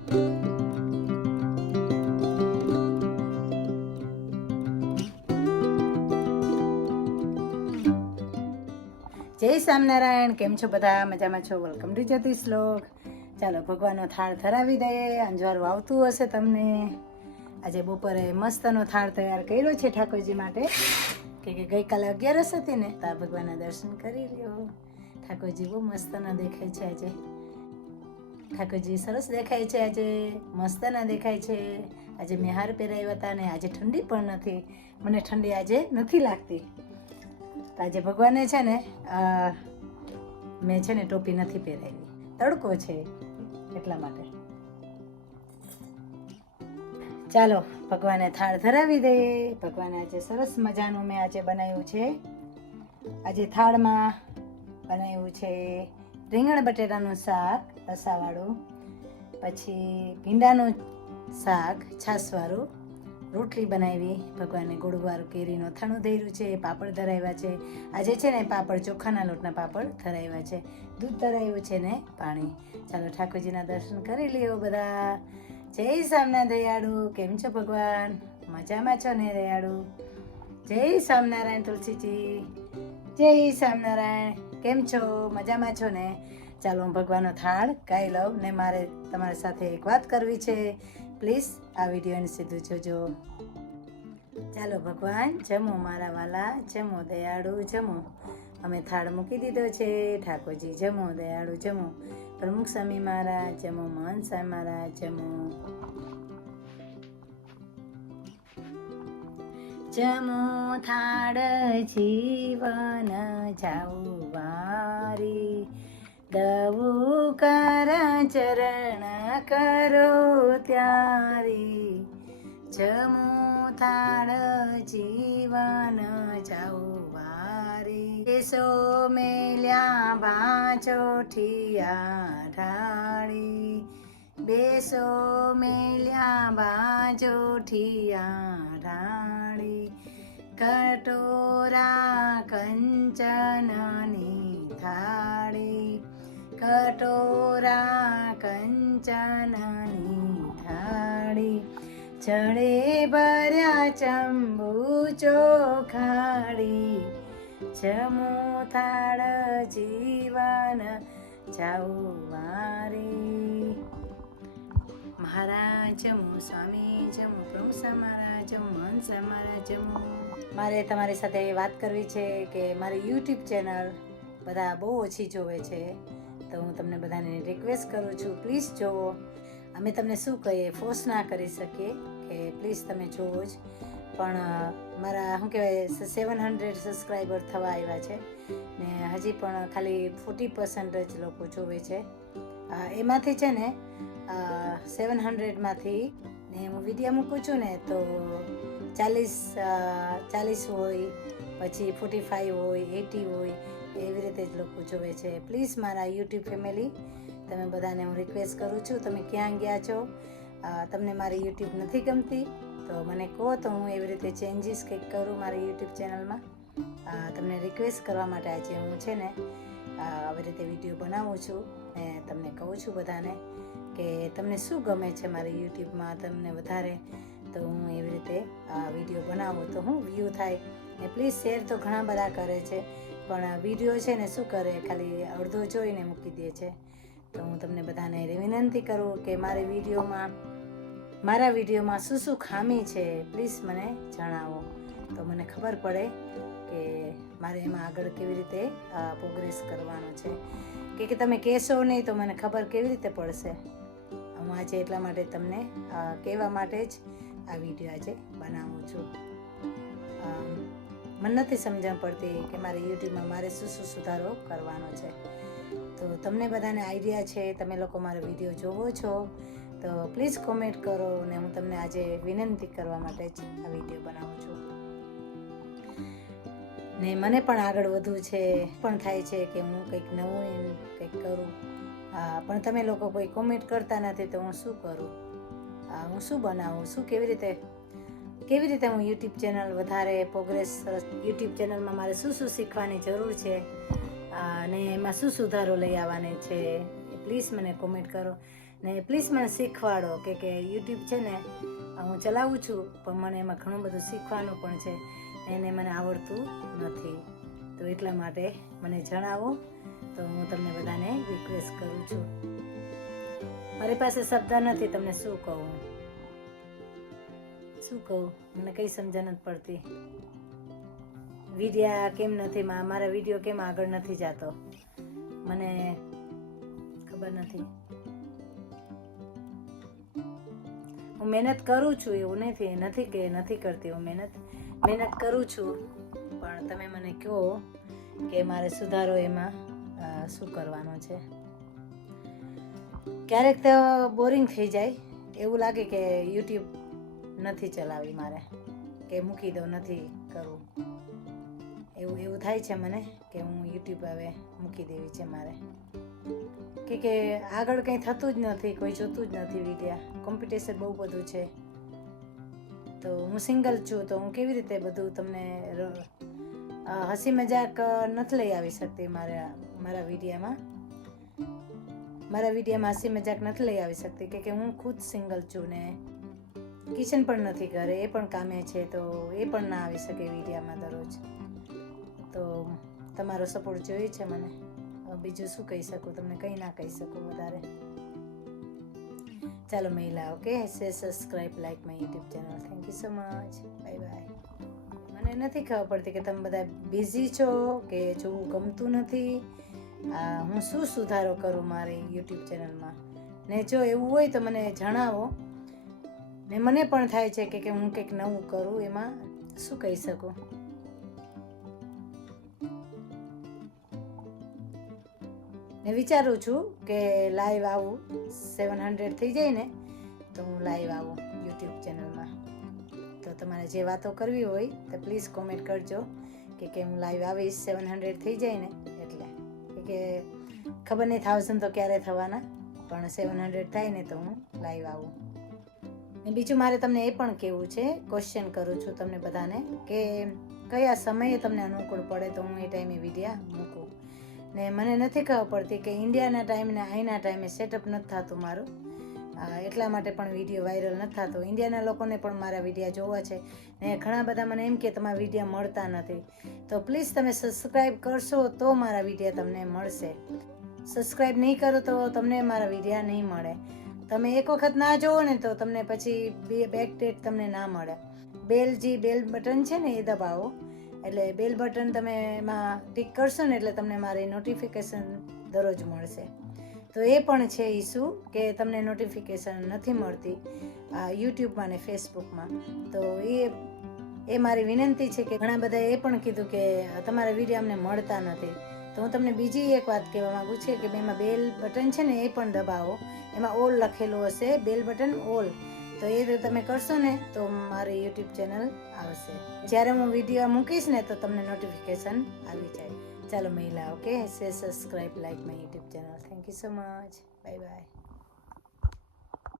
જય સ્વામિનારાયણ. કેમ છો બધા? મજામાં છો? વેલકમ ટુ જ્યોતિષ શ્લોક. ચાલો ભગવાનનો થાળ ધરાવી દઈએ. અંજવાળું આવતું હશે તમને. આજે બપોરે મસ્તનો થાળ તૈયાર કર્યો છે ઠાકોરજી માટે, કે ગઈકાલે 11 હતી ને, તો આ ભગવાનના દર્શન કરી લ્યો. ઠાકોરજી બહુ મસ્તના દેખાય છે આજે. ઠાકોરજી સરસ દેખાય છે આજે, મસ્તના દેખાય છે આજે. મેં હાર પહેરાવ્યા હતા ને આજે ઠંડી પણ નથી. મને ઠંડી આજે નથી લાગતી. આજે ભગવાને છે ને મેં છે ને ટોપી નથી પહેરાવી, તડકો છે એટલા માટે. ચાલો ભગવાને થાળ ધરાવી દઈએ. ભગવાને આજે સરસ મજાનું મેં આજે બનાવ્યું છે. આજે થાળમાં બનાવ્યું છે રીંગણ બટેટાનું શાક રસાવાળું, પછી ભીંડાનું શાક છાશવાળું, રોટલી બનાવી, ભગવાનને ગોળવાળું કેરીનું અથાણું ધર્યું છે, પાપડ ધરાવ્યા છે. આજે છે ને પાપડ ચોખાના લોટના પાપડ ધરાવ્યા છે, દૂધ ધરાવ્યું છે ને પાણી. ચાલો ઠાકોરજીના દર્શન કરી લ્યો બધા. જય સ્વામિનારાયણ દયાળુ. કેમ છો ભગવાન? મજામાં છો ને દયાળુ? જય સ્વામિનારાયણ તુલસીજી. જય સ્વામિનારાયણ. કેમ છો? મજામાં છો ને? ચાલો હું ભગવાનનો થાળ ગાઈ લઉં ને. મારે તમારી સાથે એક વાત કરવી છે, પ્લીઝ આ વિડીયોને સીધું જોજો. ચાલો ભગવાન જમો મારા વાલા, જમો દયાળુ જમો. અમે થાળ મૂકી દીધો છે. ઠાકોરજી જમો દયાળુ જમો. પ્રમુખ સ્વામી મહારાજ જમો. મહંત સ્વામી મહારાજ જમો. જમો થાળ જીવન જાઉ વારી, દવું કર ચરણ કરો ત્યારી. જમો થાળ જીવન જાઉ વારી, કેસો મેલ્યા બાજોઠિયા ઢાળી. બેસો મેલ્યા બાજોઠિયા ઢાળી. કટોરા કંચનની થાળી, કટોરા કંચનની થાળી. જળે ભર્યા ચંબુ ચોખાડી, જમો થાળ જીવન જાઉ વારી. મહારાજ જમો, સ્વામી જમો, પ્રભુ મહારાજ જમો, હંસ મહારાજ જમો. મારે તમારી સાથે વાત કરવી છે કે મારી યુટ્યુબ ચેનલ બધા બહુ ઓછી જોવે છે, તો હું તમને બધાને રિક્વેસ્ટ કરું છું, પ્લીઝ જોવો. અમે તમને શું કહીએ, ફોર્સ ના કરી શકીએ કે પ્લીઝ તમે જોવો જ, પણ મારા શું કહેવાય 700 સબસ્ક્રાઈબર થવા આવ્યા છે ને હજી પણ ખાલી 40% જ લોકો જોવે છે. એમાંથી છે ને 700માંથી ને હું વિડીયો મૂકું છું ને તો 40 હોય, પછી 45 હોય, 80 હોય, એવી રીતે જ લોકો જોવે છે. પ્લીઝ મારા યુટ્યુબ ફેમિલી, તમે બધાને હું રિક્વેસ્ટ કરું છું, તમે ક્યાં ગયા છો, તમને મારી યુટ્યુબ નથી ગમતી તો મને કહો, તો હું એવી રીતે ચેન્જીસ કંઈક કરું મારી યુટ્યુબ ચેનલમાં. તમને રિક્વેસ્ટ કરવા માટે આજે હું છે ને આવી રીતે વિડીયો બનાવું છું ને તમને કહું છું બધાને કે તમને શું ગમે છે મારી યુટ્યુબમાં તમને વધારે, તો હું એવી રીતે વિડીયો બનાવું તો હું વ્યૂ થાય ને. પ્લીઝ શેર તો ઘણા બધા કરે છે, પણ વિડીયો છે ને શું કરે, ખાલી અડધો જોઈને મૂકી દે છે. તો હું તમને બધાને વિનંતી કરું કે મારા વિડીયોમાં શું શું ખામી છે, પ્લીઝ મને જણાવો, તો મને ખબર પડે કે મારે એમાં આગળ કેવી રીતે પ્રોગ્રેસ કરવાનો છે. કે તમે કહેશો નહીં તો મને ખબર કેવી રીતે પડશે. હું આજે એટલા માટે તમને કહેવા માટે જ આ વિડીયો આજે બનાવું છું. મને નથી સમજણ પડતી કે મારી યુટ્યુબમાં મારે શું શું સુધારો કરવાનો છે. તો તમને બધાને આઈડિયા છે, તમે લોકો મારો વિડીયો જોવો છો તો પ્લીઝ કોમેન્ટ કરો ને હું તમને આજે વિનંતી કરવા માટે જ આ વિડીયો બનાવું છું. ને મને પણ આગળ વધવું છે, પણ થાય છે કે હું કંઈક નવું કંઈક કરું, પણ તમે લોકો કોઈ કોમેન્ટ કરતા નથી તો હું શું કરું, હું શું બનાવું, શું કેવી રીતે હું યુટ્યુબ ચેનલ વધારે પ્રોગ્રેસ. યુટ્યુબ ચેનલમાં મારે શું શું શીખવાની જરૂર છે અને એમાં શું સુધારો લઈ આવવાની છે, પ્લીઝ મને કોમેન્ટ કરો. ને પ્લીઝ મને શીખવાડો કે યુટ્યુબ છે ને હું ચલાવું છું પણ મને એમાં ઘણું બધું શીખવાનું પણ છે એને મને આવડતું નથી. તો એટલા માટે મને જણાવો. તો હું તમને બધાને રિક્વેસ્ટ કરું છું. મારી પાસે શબ્દ નથી, તમને શું કહું મને કંઈ સમજણ નથી પડતી. વિડીયા કેમ નથી, મારા વિડીયો કેમ આગળ નથી જતો મને ખબર નથી. હું મહેનત કરું છું, એવું નથી કે નથી કરતી. હું મહેનત કરું છું, પણ તમે મને કહો કે મારે સુધારો એમાં શું કરવાનો છે. ક્યારેક તો બોરિંગ થઈ જાય, એવું લાગે કે યુટ્યુબ નથી ચલાવી મારે, કે મૂકી દઉં, નથી કરવું. એવું થાય છે મને કે હું યુટ્યુબ હવે મૂકી દેવી છે મારે, કે આગળ કંઈ થતું જ નથી, કોઈ જોતું જ નથી વિડીયા. કોમ્પિટિશન બહુ બધું છે. તો હું સિંગલ છું, તો હું કેવી રીતે બધું તમને હસી મજાક નથી લઈ આવી શકતી. મારા વિડીયામાં હસી મજાક નથી લઈ આવી શકતી, કે હું ખુદ સિંગલ છું ને કિચન પણ નથી ઘરે, એ પણ કામે છે, તો એ પણ ના આવી શકે વિડીયામાં દરરોજ. તો તમારો સપોર્ટ જોઈએ છે મને. બીજું શું કહી શકું તમને, કંઈ ના કહી શકું વધારે. ચાલો મહિલા, okay, subscribe, like my YouTube channel. Thank you so much. Bye bye. મને નથી ખબર પડતી કે તમે બધા બિઝી છો કે જોવું ગમતું નથી. હું શું સુધારો કરું મારી યુટ્યુબ ચેનલમાં, ને જો એવું હોય તો મને જણાવો. ને મને પણ થાય છે કે હું કંઈક નવું કરું. એમાં શું કહી શકું. ને વિચારું છું કે લાઈવ આવું, 700 થઈ જાય ને તો હું લાઈવ આવું યુટ્યુબ ચેનલમાં. તો તમારે જે વાતો કરવી હોય તો પ્લીઝ કોમેન્ટ કરજો કે હું લાઈવ આવીશ 700 થઈ જાય ને એટલે. કે ખબર નહીં 1000 તો ક્યારે થવાના, પણ 700 થાય ને તો હું લાઈવ આવું. ને બીજું મારે તમને એ પણ કહેવું છે, ક્વેશ્ચન કરું છું તમને બધાને, કે કયા સમયે તમને અનુકૂળ પડે તો હું એ ટાઈમે વિડીયા મૂકું. ને મને નથી ખબર પડતી કે ઇન્ડિયાના ટાઈમ ને અહીંના ટાઈમે સેટઅપ નથી થતું મારું, એટલા માટે પણ વિડીયો વાયરલ નથી થતો. ઇન્ડિયાના લોકોને પણ મારા વિડીયા જોવા છે, ને ઘણા બધા મને એમ કે તમારા વિડીયા મળતા નથી. તો પ્લીઝ તમે સબસ્ક્રાઈબ કરશો તો મારા વિડીયા તમને મળશે. સબસ્ક્રાઈબ નહીં કરો તો તમને મારા વિડીયા નહીં મળે. તમે એક વખત ના જોવો ને તો તમને પછી બેક ડેટ તમને ના મળે. બેલ બટન છે ને એ દબાવો, એટલે બેલ બટન તમે એમાં ટિક કરશો ને એટલે તમને મારી નોટિફિકેશન દરરોજ મળશે. તો એ પણ છે ઇસ્યુ કે તમને નોટિફિકેશન નથી મળતી યુટ્યુબમાં ને ફેસબુકમાં. તો એ મારી વિનંતી છે કે ઘણા બધા એ પણ કીધું કે તમારા વિડીયો અમને મળતા નથી. તો હું તમને બીજી એક વાત કહેવા માગું છું કે એમાં બેલ બટન છે ને એ પણ દબાવો. એમાં ઓલ લખેલું હશે, બેલ બટન ઓલ. તો એ તમે કરશો ને તો મારી યુટ્યુબ ચેનલ આવશે. જ્યારે હું વિડીયો મૂકીશ ને તો તમને નોટિફિકેશન આવી જાય. ચાલો મહિલા, okay, subscribe, like my YouTube channel. Thank you so much. Bye bye.